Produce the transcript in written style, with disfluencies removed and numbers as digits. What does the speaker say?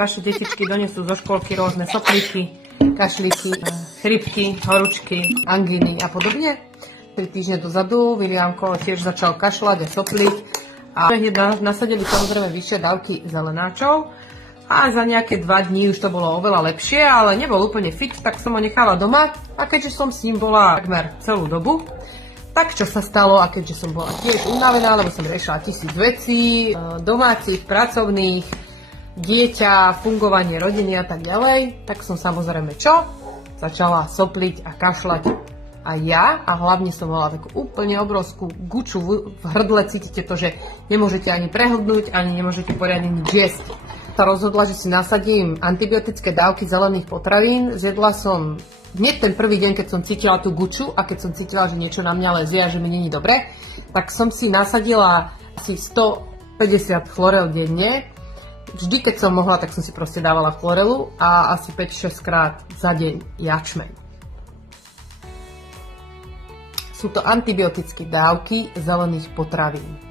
vaše detičky donesú zo školky rôzne soplíky, kašlíky, chrypky, horúčky, angíny a podobne. 3 týždne dozadu Viliamko tiež začal kašľať a sopliť a hneď nasadili samozrejme vyššie dávky zelenáčov a za nejaké 2 dní už to bolo oveľa lepšie, ale nebol úplne fit, tak som ho nechala doma a keďže som s ním bola takmer celú dobu, tak čo sa stalo a keďže som bola tiež unavená, lebo som riešila 1000 vecí, domácich, pracovných, dieťa, fungovanie rodiny a tak ďalej, tak som samozrejme čo? Začala sopliť a kašľať a ja, a hlavne som mala takú úplne obrovskú guču v hrdle, cítite to, že nemôžete ani prehlbnúť, ani nemôžete poriadne nič jesť. Sa rozhodla, že si nasadím antibiotické dávky zelených potravín, zjedla som hneď ten prvý deň, keď som cítila tú guču a keď som cítila, že niečo na mňa lezie a že mi není dobre, tak som si nasadila asi 150 chlorel denne. Vždy, keď som mohla, tak som si proste dávala chlorelu a asi 5-6 krát za deň jačmeň. Sú to antibiotické dávky zelených potravín.